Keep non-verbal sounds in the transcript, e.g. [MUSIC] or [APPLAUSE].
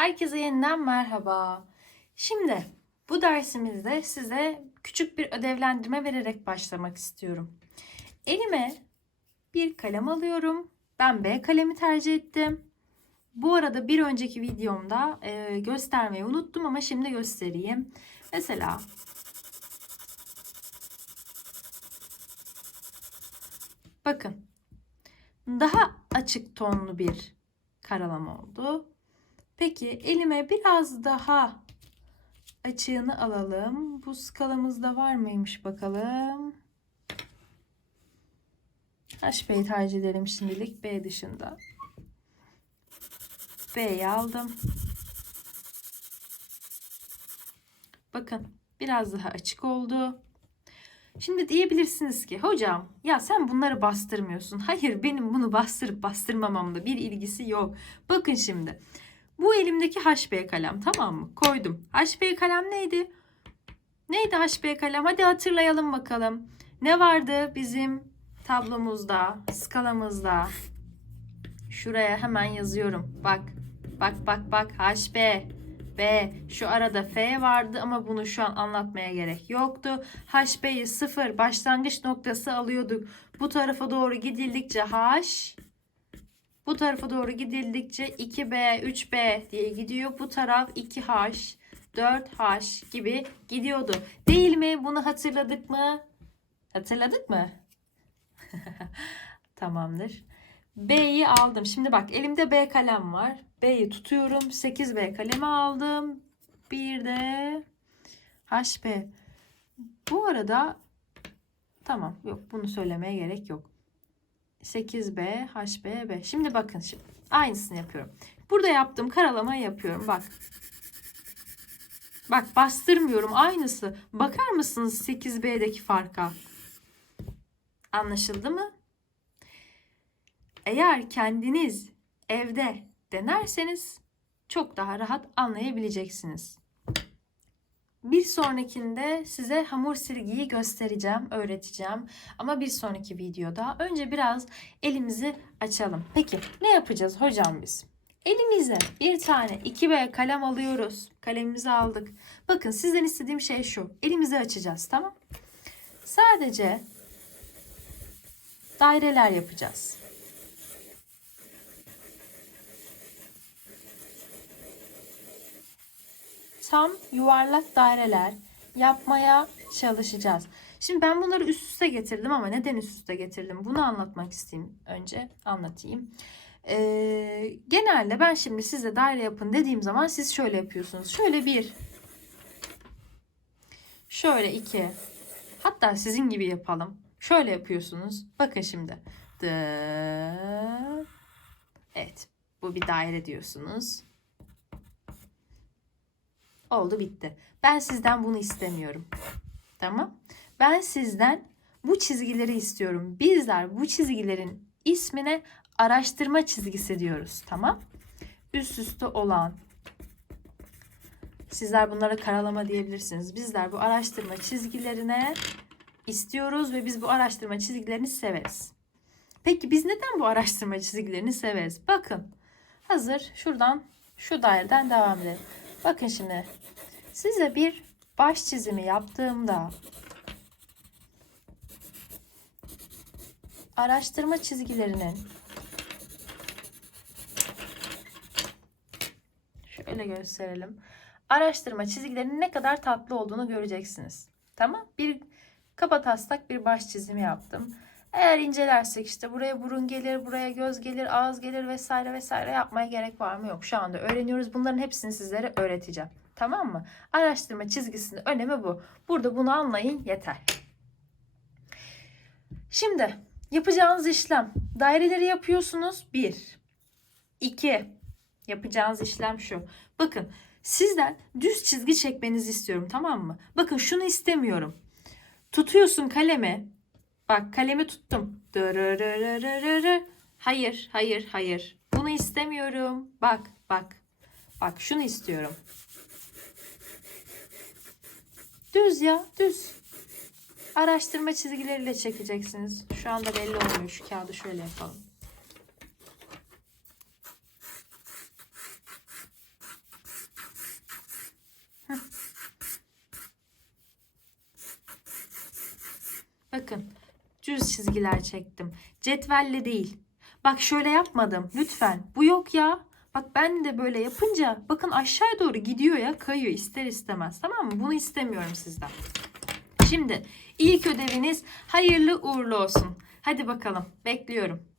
Herkese yeniden merhaba. Şimdi bu dersimizde size küçük bir ödevlendirme vererek başlamak istiyorum. Elime bir kalem alıyorum. Ben B kalemi tercih ettim. Bu arada bir önceki videomda e, göstermeyi unuttum ama şimdi göstereyim. Mesela bakın daha açık tonlu bir karalama oldu. Peki elime biraz daha açığını alalım. Bu skalamızda var mıymış bakalım. HB'yi tercih edelim şimdilik B dışında. B'yi aldım. Bakın biraz daha açık oldu. Şimdi diyebilirsiniz ki hocam ya sen bunları bastırmıyorsun. Hayır benim bunu bastırıp bastırmamamla bir ilgisi yok. Bakın şimdi. Bu elimdeki HB kalem tamam mı? Koydum. HB kalem neydi? Neydi HB kalem? Hadi hatırlayalım bakalım. Ne vardı bizim tablomuzda, skalamızda? Şuraya hemen yazıyorum. Bak. Bak bak bak HB. B. Şu arada F vardı ama bunu şu an anlatmaya gerek yoktu. HB'yi 0 başlangıç noktası alıyorduk. Bu tarafa doğru gidildikçe H bu tarafa doğru gidildikçe 2B, 3B diye gidiyor. Bu taraf 2H, 4H gibi gidiyordu. Değil mi? Bunu hatırladık mı? Hatırladık mı? [LAUGHS] Tamamdır. B'yi aldım. Şimdi bak elimde B kalem var. B'yi tutuyorum. 8B kalemi aldım. Bir de HB. Bu arada tamam yok bunu söylemeye gerek yok. 8B, HB, B. Şimdi bakın şimdi. Aynısını yapıyorum. Burada yaptığım karalamayı yapıyorum. Bak. Bak bastırmıyorum. Aynısı. Bakar mısınız 8B'deki farka? Anlaşıldı mı? Eğer kendiniz evde denerseniz çok daha rahat anlayabileceksiniz. Bir sonrakinde size hamur silgiyi göstereceğim, öğreteceğim. Ama bir sonraki videoda önce biraz elimizi açalım. Peki ne yapacağız hocam biz? Elimize bir tane 2B kalem alıyoruz. Kalemimizi aldık. Bakın sizden istediğim şey şu. Elimizi açacağız tamam? Sadece daireler yapacağız. Tam yuvarlak daireler yapmaya çalışacağız. Şimdi ben bunları üst üste getirdim ama neden üst üste getirdim? Bunu anlatmak isteyeyim önce anlatayım. Ee, genelde ben şimdi size daire yapın dediğim zaman siz şöyle yapıyorsunuz. Şöyle bir, şöyle iki, hatta sizin gibi yapalım. Şöyle yapıyorsunuz. Bakın şimdi. Dı- Evet, bu bir daire diyorsunuz. Oldu bitti. Ben sizden bunu istemiyorum. Tamam. Ben sizden bu çizgileri istiyorum. Bizler bu çizgilerin ismine araştırma çizgisi diyoruz. Tamam. Üst üste olan. Sizler bunlara karalama diyebilirsiniz. Bizler bu araştırma çizgilerine istiyoruz ve biz bu araştırma çizgilerini severiz. Peki biz neden bu araştırma çizgilerini severiz? Bakın. Hazır şuradan şu daireden devam edelim. Bakın şimdi size bir baş çizimi yaptığımda araştırma çizgilerinin şöyle gösterelim. Araştırma çizgilerinin ne kadar tatlı olduğunu göreceksiniz. Tamam? Bir kaba taslak bir baş çizimi yaptım. Eğer incelersek işte buraya burun gelir, buraya göz gelir, ağız gelir vesaire vesaire yapmaya gerek var mı? Yok. Şu anda öğreniyoruz. Bunların hepsini sizlere öğreteceğim. Tamam mı? Araştırma çizgisinin önemi bu. Burada bunu anlayın yeter. Şimdi yapacağınız işlem daireleri yapıyorsunuz. 1 2 yapacağınız işlem şu. Bakın sizden düz çizgi çekmenizi istiyorum tamam mı? Bakın şunu istemiyorum. Tutuyorsun kalemi. Bak kalemi tuttum. Hayır, hayır, hayır. Bunu istemiyorum. Bak, bak. Bak şunu istiyorum. Düz ya, düz. Araştırma çizgileriyle çekeceksiniz. Şu anda belli olmuyor. Şu kağıdı şöyle yapalım. Bakın düz çizgiler çektim. Cetvelle değil. Bak şöyle yapmadım. Lütfen. Bu yok ya. Bak ben de böyle yapınca bakın aşağıya doğru gidiyor ya kayıyor ister istemez tamam mı? Bunu istemiyorum sizden. Şimdi ilk ödeviniz hayırlı uğurlu olsun. Hadi bakalım bekliyorum.